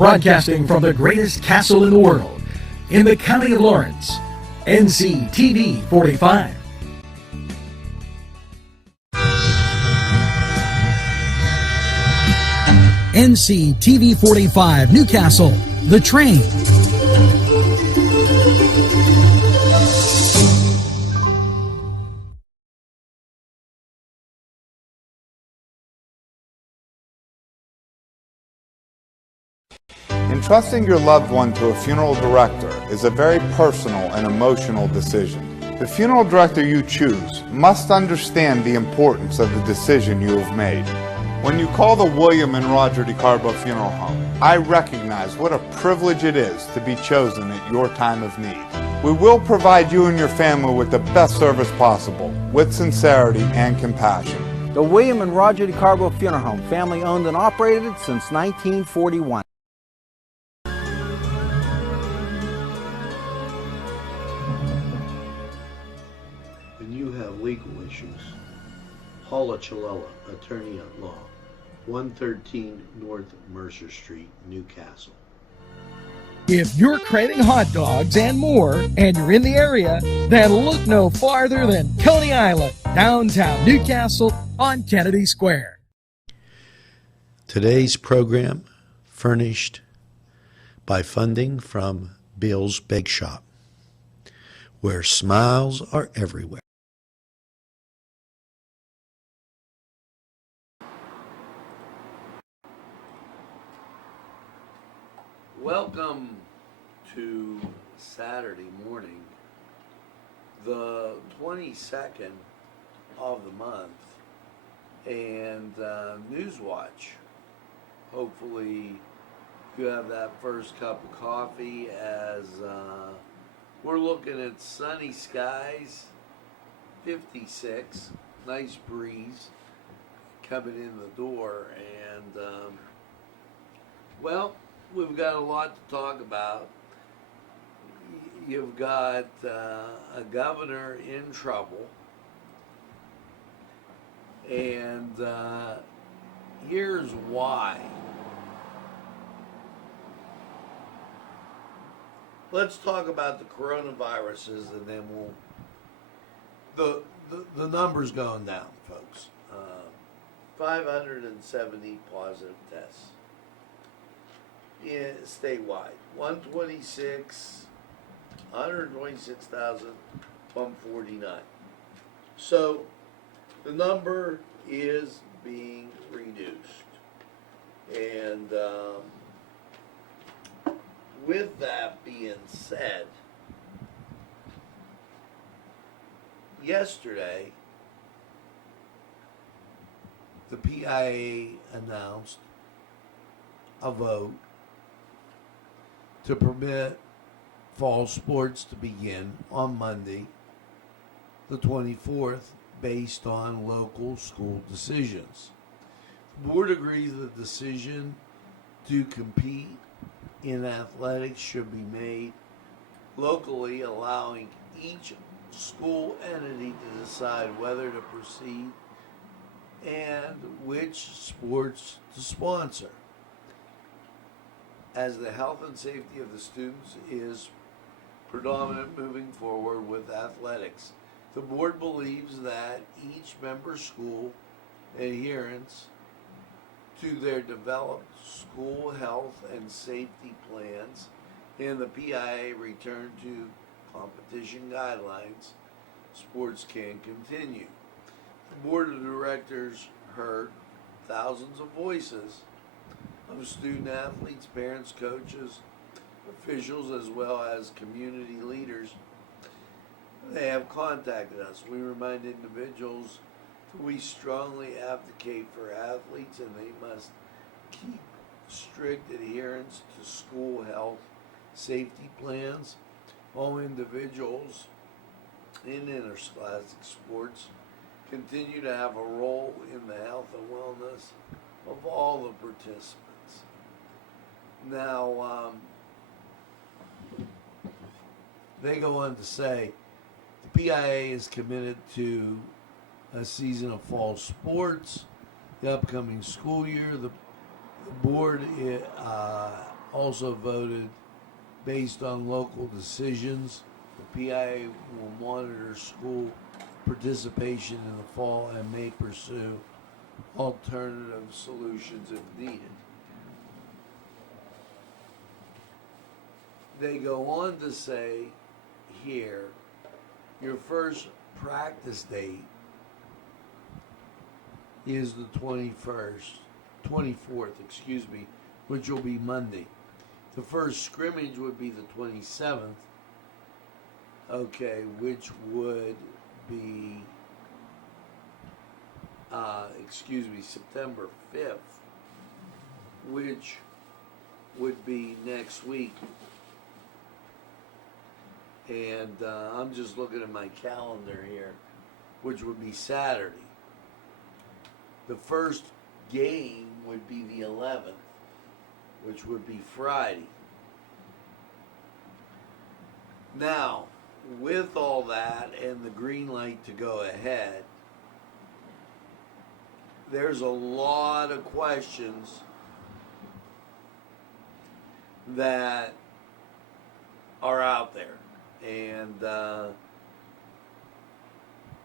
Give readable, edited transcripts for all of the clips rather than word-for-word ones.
Broadcasting from the greatest castle in the world, in the county of Lawrence, Nctv45. Nctv45 Newcastle, The Train. Entrusting your loved one to a funeral director is a very personal and emotional decision. The funeral director you choose must understand the importance of the decision you have made. When you call the William and Roger DeCarbo Funeral Home, I recognize what a privilege it is to be chosen at your time of need. We will provide you and your family with the best service possible, with sincerity and compassion. The William and Roger DeCarbo Funeral Home, family owned and operated since 1941. When you have legal issues, Paula Chalella, attorney at law, 113 North Mercer Street, Newcastle. If you're craving hot dogs and more, and you're in the area, then look no farther than Coney Island, downtown Newcastle on Kennedy Square. Today's program furnished by funding from Bill's Bake Shop, where smiles are everywhere. Welcome to Saturday morning, the 22nd of the month, and Newswatch. Hopefully you have that first cup of coffee as we're looking at sunny skies, 56, nice breeze coming in the door, and well, we've got a lot to talk about. You've got a governor in trouble, and here's why. Let's talk about the coronaviruses, and then the numbers going down, folks. 570 positive tests. Yeah, statewide, 126,149. So the number is being reduced. And with that being said, yesterday, the PIA announced a vote to permit fall sports to begin on Monday, the 24th, based on local school decisions. The board agrees the decision to compete in athletics should be made locally, allowing each school entity to decide whether to proceed and which sports to sponsor, as the health and safety of the students is predominant moving forward with athletics. The board believes that each member school adherence to their developed school health and safety plans and the PIA return to competition guidelines, sports can continue. The board of directors heard thousands of voices of student athletes, parents, coaches, officials, as well as community leaders. They have contacted us. We remind individuals that we strongly advocate for athletes, and they must keep strict adherence to school health safety plans. All individuals in interscholastic sports continue to have a role in the health and wellness of all the participants. Now, they go on to say the PIA is committed to a season of fall sports, the upcoming school year. The board also voted based on local decisions. The PIA will monitor school participation in the fall and may pursue alternative solutions if needed. They go on to say here, your first practice date is the 24th, which will be Monday. The first scrimmage would be the 27th, which would be, September 5th, which would be next week. And I'm just looking at my calendar here, which would be Saturday. The first game would be the 11th, which would be Friday. Now, with all that and the green light to go ahead, there's a lot of questions that are out there. And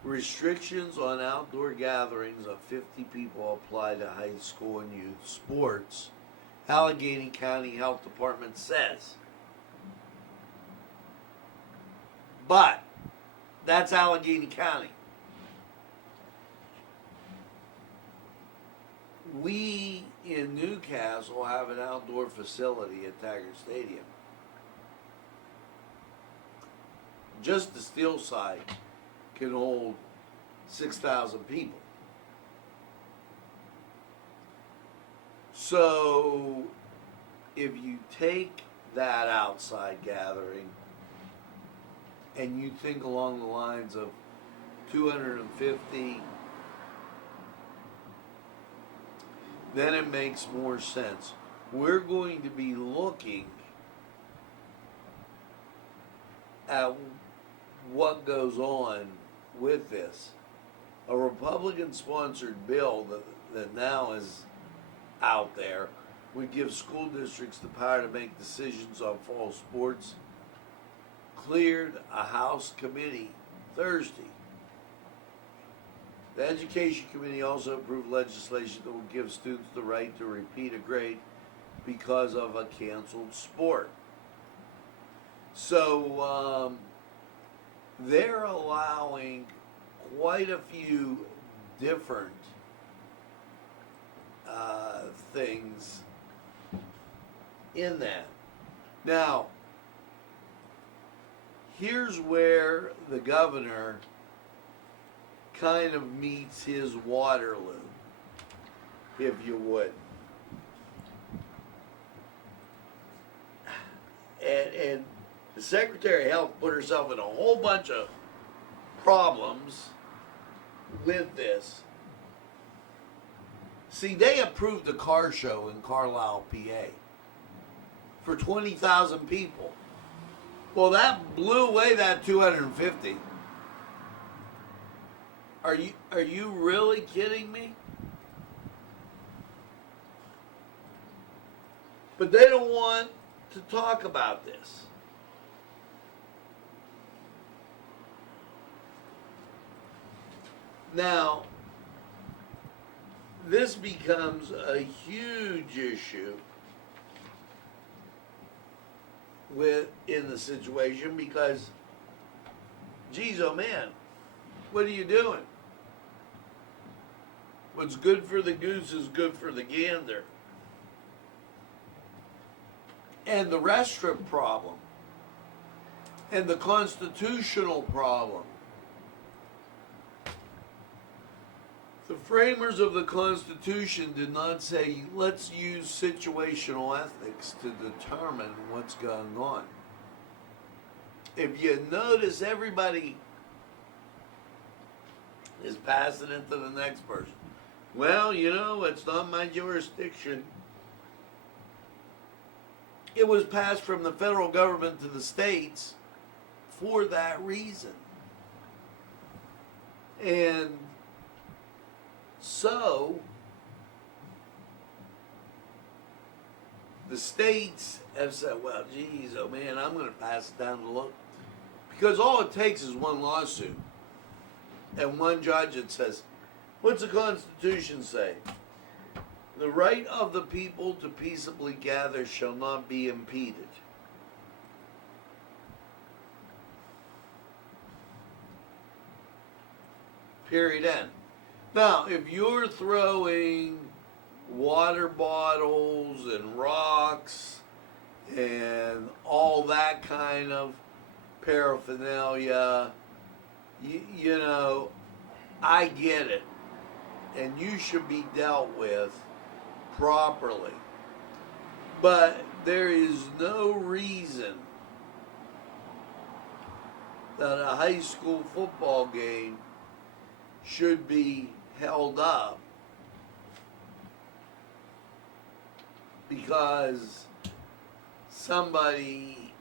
restrictions on outdoor gatherings of 50 people apply to high school and youth sports, Allegheny County Health Department says. But that's Allegheny County. We in Newcastle have an outdoor facility at Taggart Stadium. Just the steel side can hold 6,000 people. So if you take that outside gathering and you think along the lines of 250, then it makes more sense. We're going to be looking at what goes on with this. A Republican-sponsored bill that now is out there would give school districts the power to make decisions on fall sports. Cleared a House committee Thursday. The Education Committee also approved legislation that would give students the right to repeat a grade because of a canceled sport. So they're allowing quite a few different things in that. Now, here's where the governor kind of meets his Waterloo, if you would. And the Secretary of Health put herself in a whole bunch of problems with this. See, they approved a car show in Carlisle, PA for 20,000 people. Well, that blew away that 250. Are you really kidding me? But they don't want to talk about this. Now, this becomes a huge issue in the situation because, geez, oh man, what are you doing? What's good for the goose is good for the gander. And the rest strip problem and the constitutional problem. The framers of the Constitution did not say, let's use situational ethics to determine what's going on. If you notice, everybody is passing it to the next person. Well, it's not my jurisdiction. It was passed from the federal government to the states for that reason. And so, the The states have said, well, geez, oh man, I'm going to pass it down the law. Because all it takes is one lawsuit and one judge that says, what's the Constitution say? The right of the people to peaceably gather shall not be impeded. Period end. Now, if you're throwing water bottles and rocks and all that kind of paraphernalia, you know, I get it. And you should be dealt with properly. But there is no reason that a high school football game should be held up because somebody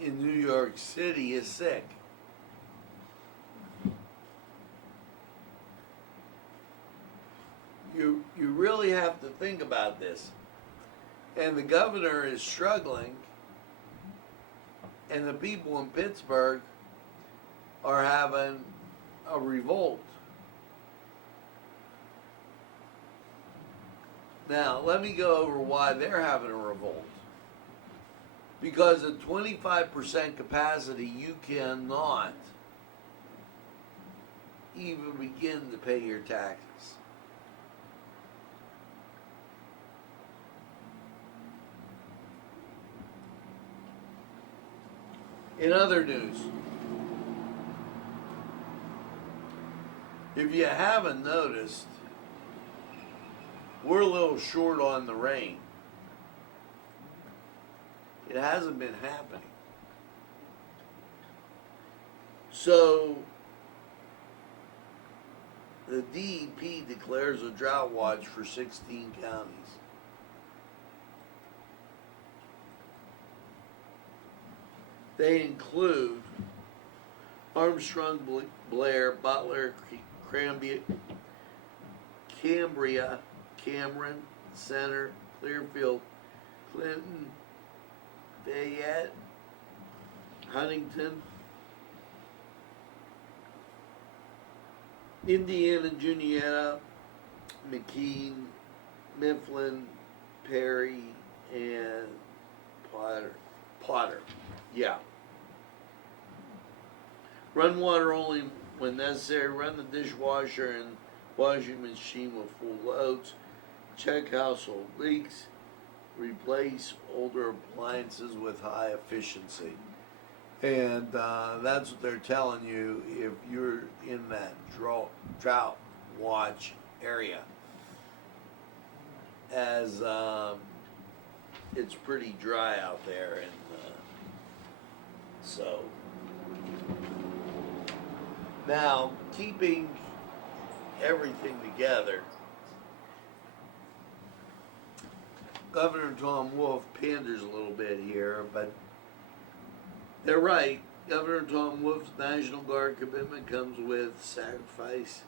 in New York City is sick. You really have to think about this. And the governor is struggling, and the people in Pittsburgh are having a revolt. Now, let me go over why they're having a revolt. Because at 25% capacity, you cannot even begin to pay your taxes. In other news, if you haven't noticed, we're a little short on the rain. It hasn't been happening. So, the DEP declares a drought watch for 16 counties. They include Armstrong, Blair, Butler, Cambria, Cameron, Center, Clearfield, Clinton, Fayette, Huntington, Indiana, Juniata, McKean, Mifflin, Perry, and Potter. Yeah. Run water only when necessary. Run the dishwasher and washing machine with full loads. Check household leaks. Replace older appliances with high efficiency. And that's what they're telling you if you're in that drought watch area. As it's pretty dry out there, and so now keeping everything together, Governor Tom Wolf panders a little bit here, but they're right. Governor Tom Wolf's National Guard commitment comes with sacrifice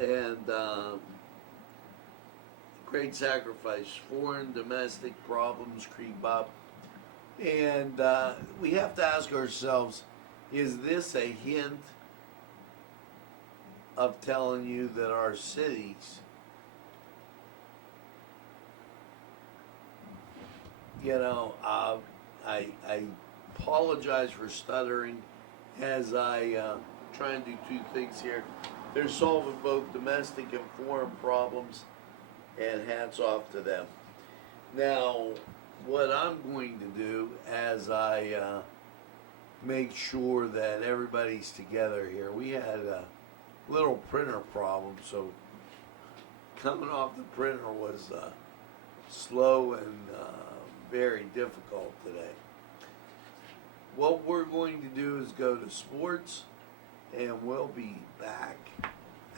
and great sacrifice. Foreign, domestic problems creep up. And we have to ask ourselves, is this a hint of telling you that our cities, you know, I apologize for stuttering as I try and do two things here. They're solving both domestic and foreign problems, and hats off to them. Now, what I'm going to do as I make sure that everybody's together here, we had a little printer problem, so coming off the printer was slow and very difficult today. What we're going to do is go to sports, and we'll be back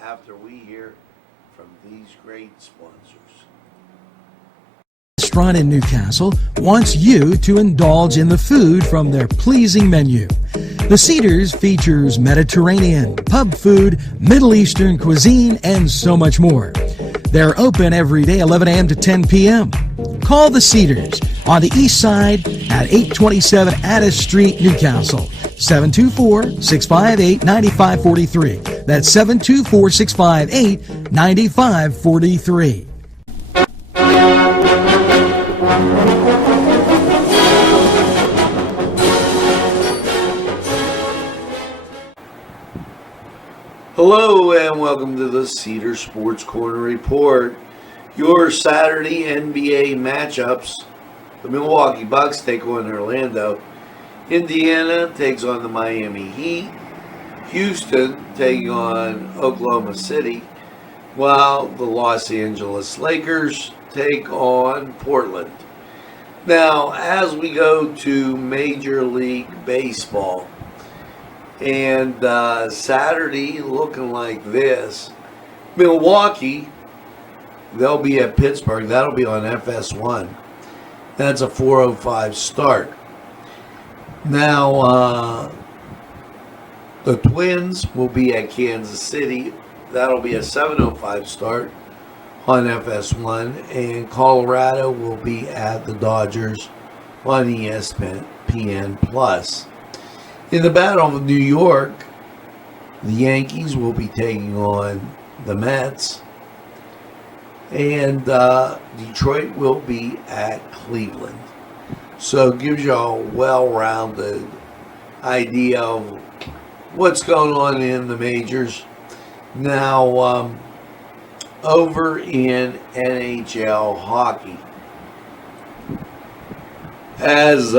after we hear from these great sponsors. Restaurant in Newcastle wants you to indulge in the food from their pleasing menu. The Cedars features Mediterranean, pub food, Middle Eastern cuisine, and so much more. They're open every day, 11 a.m. to 10 p.m. Call the Cedars on the east side at 827 Addis Street, Newcastle. 724-658-9543. That's 724-658-9543. Hello and welcome to the Cedar Sports Corner Report. Your Saturday NBA matchups. The Milwaukee Bucks take on Orlando. Indiana takes on the Miami Heat. Houston taking on Oklahoma City. While the Los Angeles Lakers take on Portland. Now, as we go to Major League Baseball, and Saturday looking like this. Milwaukee, they'll be at Pittsburgh. That'll be on FS1. That's a 4:05 start. Now, the Twins will be at Kansas City. That'll be a 7:05 start on FS1. And Colorado will be at the Dodgers on ESPN Plus. In the Battle of New York, the Yankees will be taking on the Mets. And Detroit will be at Cleveland. So it gives you a well-rounded idea of what's going on in the majors. Now, over in NHL hockey, as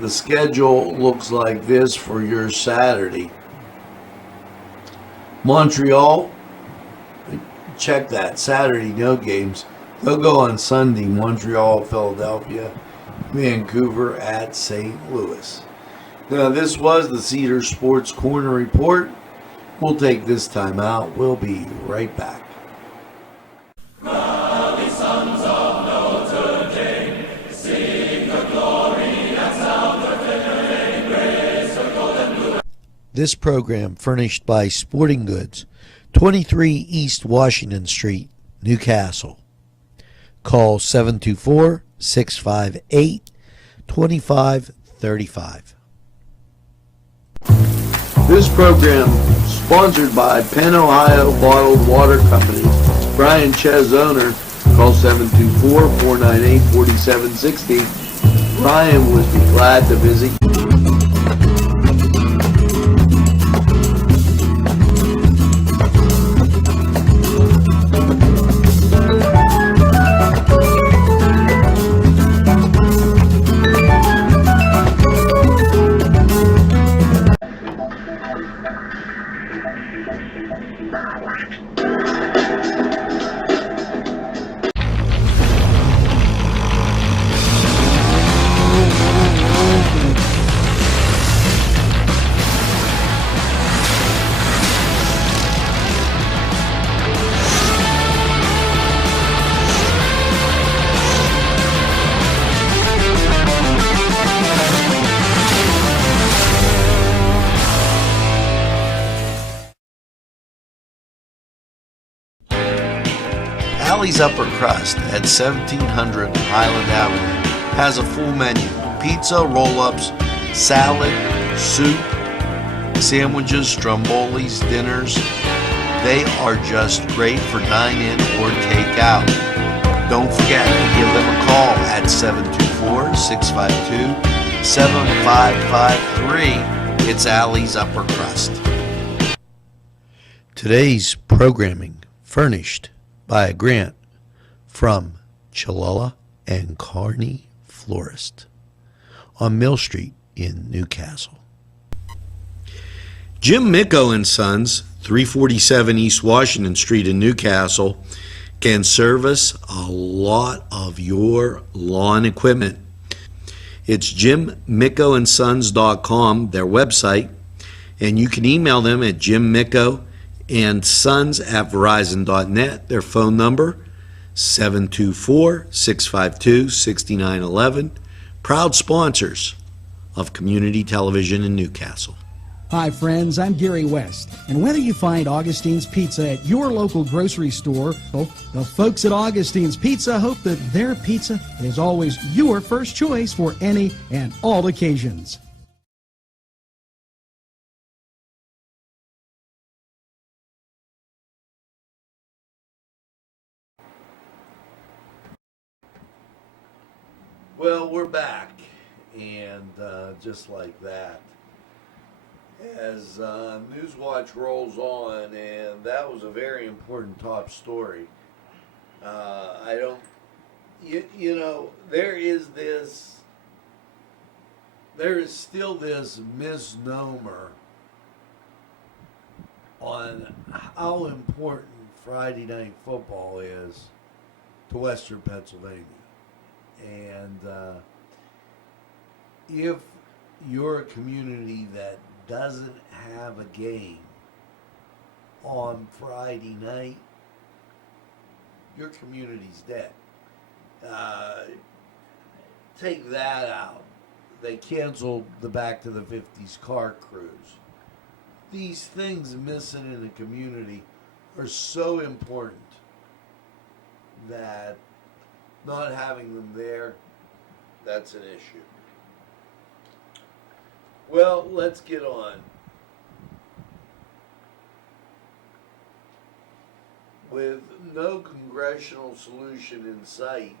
the schedule looks like this for your Saturday. Montreal, check that, Saturday, no games. They'll go on Sunday, Montreal, Philadelphia, Vancouver at St. Louis. Now, this was the Cedar Sports Corner Report. We'll take this time out. We'll be right back. This program furnished by Sporting Goods, 23 East Washington Street, Newcastle. Call 724-658-2535. This program sponsored by Penn Ohio Bottled Water Company. Brian Ches, owner. Call 724-498-4760. Brian would be glad to visit. Allie's Upper Crust at 1700 Highland Avenue has a full menu: pizza, roll-ups, salad, soup, sandwiches, strombolis, dinners. They are just great for dine-in or take-out. Don't forget to give them a call at 724-652-7553. It's Allie's Upper Crust. Today's programming furnished by a grant from Chalala and Carney Florist on Mill Street in Newcastle. Jim Micco and Sons, 347 East Washington Street in Newcastle, can service a lot of your lawn equipment. It's jimmickoandsons.com, their website, and you can email them at jimmickoandsons@verizon.net. Their phone number, 724-652-6911. Proud sponsors of community television in Newcastle. Hi friends, I'm Gary West, and whether you find Augustine's Pizza at your local grocery store, well, the folks at Augustine's Pizza hope that their pizza is always your first choice for any and all occasions. Well, we're back, and just like that, as Newswatch rolls on, and that was a very important top story. I don't, you know, there is still this misnomer on how important Friday night football is to Western Pennsylvania. And if you're a community that doesn't have a game on Friday night, your community's dead. Take that out. They canceled the Back to the 50s car cruise. These things missing in the community are so important that not having them there, that's an issue. Well, let's get on. With no congressional solution in sight,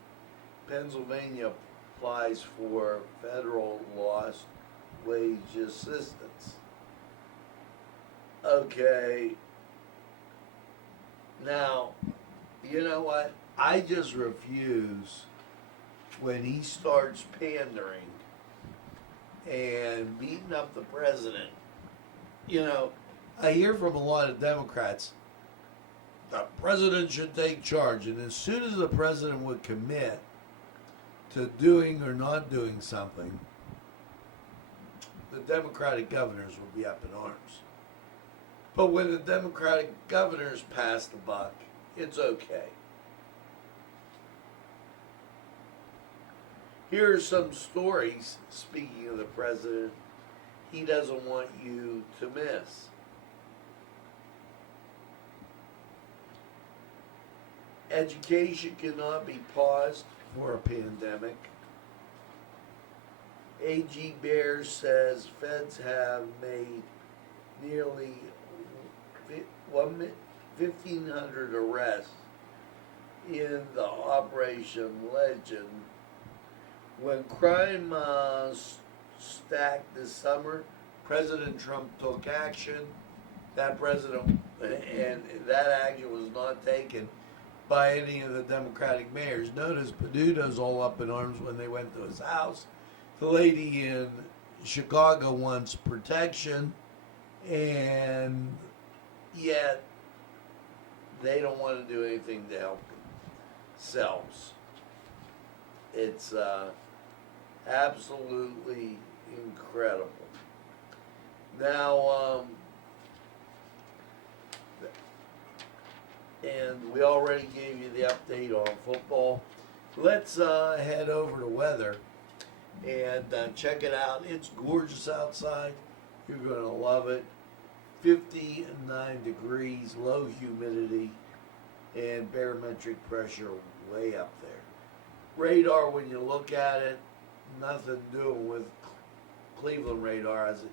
Pennsylvania applies for federal lost wage assistance. Okay. Now, you know what? I just refuse when he starts pandering and beating up the president. You know, I hear from a lot of Democrats, the president should take charge. And as soon as the president would commit to doing or not doing something, the Democratic governors would be up in arms. But when the Democratic governors pass the buck, it's okay. Here are some stories, speaking of the president, he doesn't want you to miss. Education cannot be paused for a pandemic. AG Bear says feds have made nearly 1,500 arrests in the Operation Legend. When crime stacked this summer, President Trump took action. That action was not taken by any of the Democratic mayors. Notice Peduto's all up in arms when they went to his house. The lady in Chicago wants protection, and yet they don't want to do anything to help themselves. It's absolutely incredible. Now, and we already gave you the update on football. Let's head over to weather and check it out. It's gorgeous outside. You're going to love it. 59 degrees, low humidity, and barometric pressure way up there. Radar, when you look at it, nothing doing with Cleveland radar as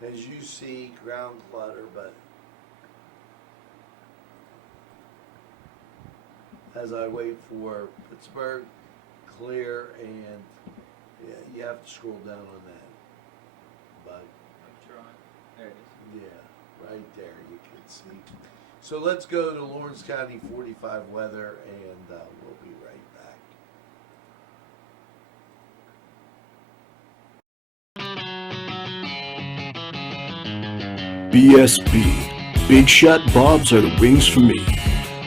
you see ground clutter, but as I wait for Pittsburgh, clear, and yeah, you have to scroll down on that. But there it is. yeah, right there you can see. So let's go to Lawrence County 45 weather, and we'll be right back. BSB. Big Shot Bobs are the wings for me.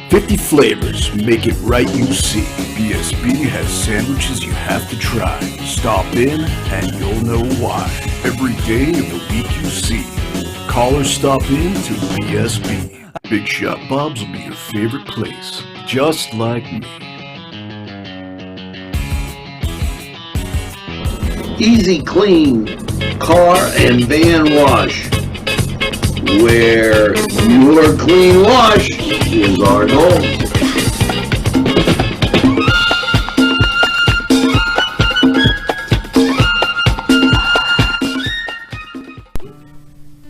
50 flavors, make it right, you see. BSB has sandwiches you have to try. Stop in and you'll know why. Every day of the week you see. Call or stop in to BSB. Big Shot Bobs will be your favorite place, just like me. Easy Clean Car and Van Wash. where your clean wash is our goal.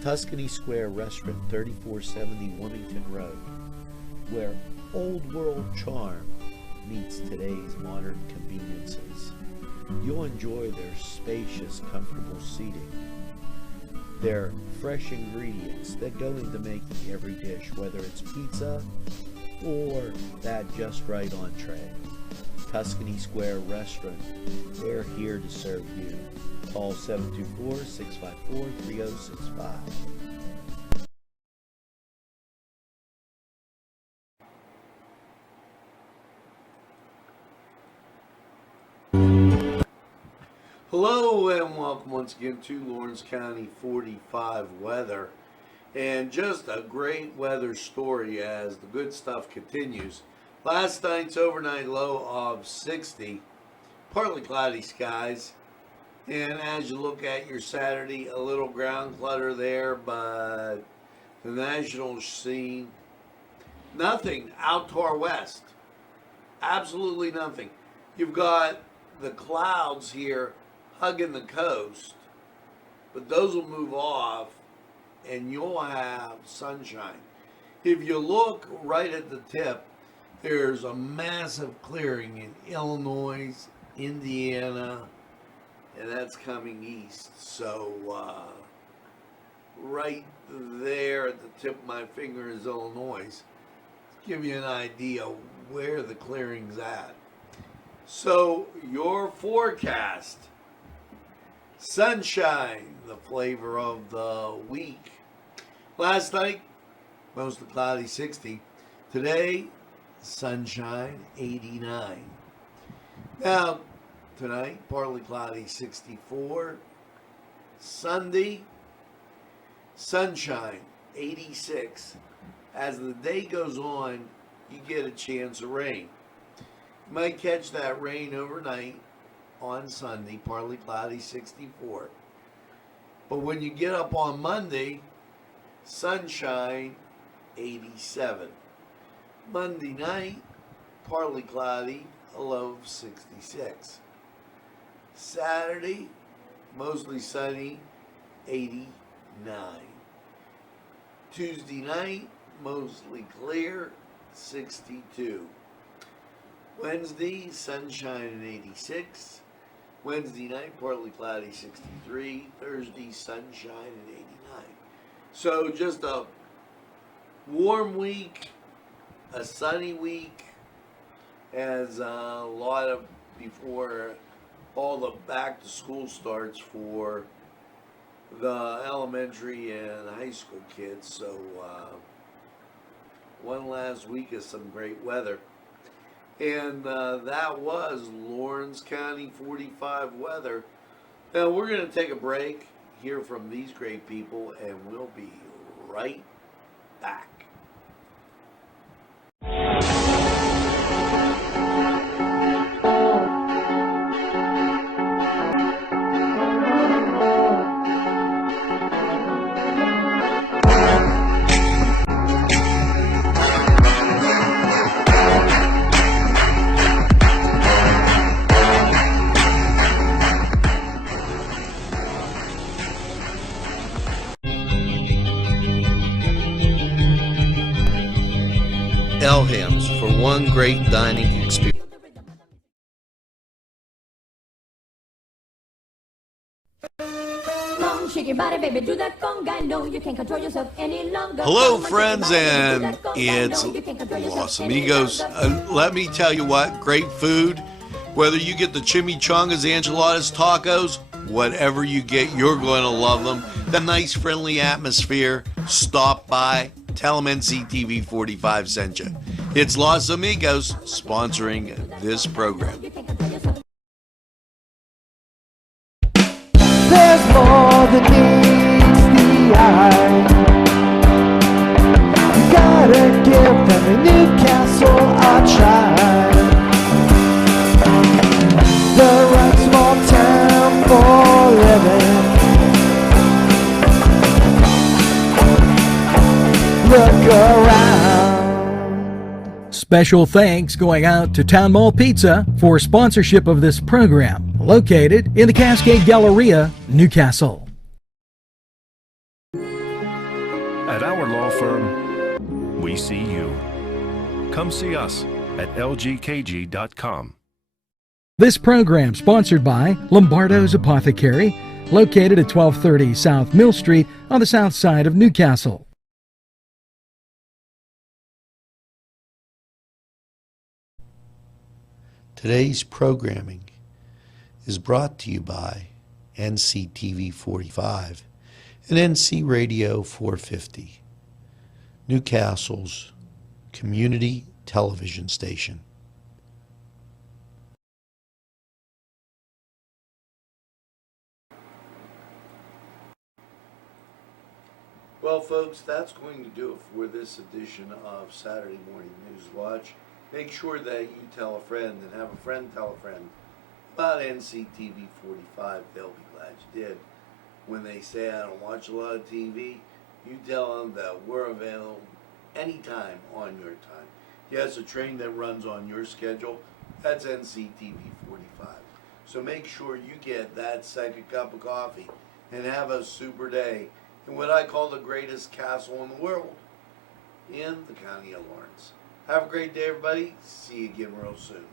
Tuscany Square Restaurant, 3470 Wilmington Road, where old world charm meets today's modern conveniences. You'll enjoy their spacious, comfortable seating, their fresh ingredients that go into making every dish, whether it's pizza or that just right entree. Tuscany Square Restaurant, they're here to serve you. Call 724-654-3065. Hello and welcome once again to Lawrence County 45 weather, and just a great weather story as the good stuff continues. Last night's overnight low of 60, partly cloudy skies, and as you look at your Saturday, a little ground clutter there, but the national scene, nothing out to our west, absolutely nothing. You've got the clouds here hugging the coast, but those will move off and you'll have sunshine. If you look right at the tip, there's a massive clearing in Illinois, Indiana, and that's coming east. So right there at the tip of my finger is Illinois. To give you an idea where the clearing's at. So your forecast: sunshine, the flavor of the week. Last night, mostly cloudy, 60. Today, sunshine, 89. Now, tonight, partly cloudy, 64. Sunday, sunshine, 86. As the day goes on, you get a chance of rain. You might catch that rain overnight on Sunday, partly cloudy, 64. But when you get up on Monday, sunshine, 87. Monday night, partly cloudy, a low of 66. Saturday, mostly sunny, 89. Tuesday night, mostly clear, 62. Wednesday, sunshine and 86. Wednesday night, partly cloudy, 63. Thursday, sunshine and 89. So just a warm week, a sunny week, as a lot of before all the back to school starts for the elementary and high school kids. So one last week of some great weather. And that was Lawrence County 45 weather. Now we're going to take a break, hear from these great people, and we'll be right back. Elham's for one great dining experience. Hello, friends, and it's Los Amigos. Let me tell you what, great food. Whether you get the chimichangas, enchiladas, tacos, whatever you get, you're going to love them. The nice, friendly atmosphere. Stop by. Tell them Nctv45 sent you. It's Los Amigos sponsoring this program. There's more than meets the eye. You gotta give them a Newcastle a try. The right small town for living. Special thanks going out to Town Mall Pizza for sponsorship of this program, located in the Cascade Galleria, Newcastle. At our law firm, we see you. Come see us at lgkg.com. This program sponsored by Lombardo's Apothecary, located at 1230 South Mill Street on the south side of Newcastle. Today's programming is brought to you by Nctv45 and NC Radio 450, Newcastle's community television station. Well, folks, that's going to do it for this edition of Saturday Morning News Watch. Make sure that you tell a friend and have a friend tell a friend about Nctv45. They'll be glad you did. When they say I don't watch a lot of TV, you tell them that we're available anytime on your time. Yes, a train that runs on your schedule, that's Nctv45. So make sure you get that second cup of coffee and have a super day in what I call the greatest castle in the world, in the county of Lawrence. Have a great day, everybody. See you again real soon.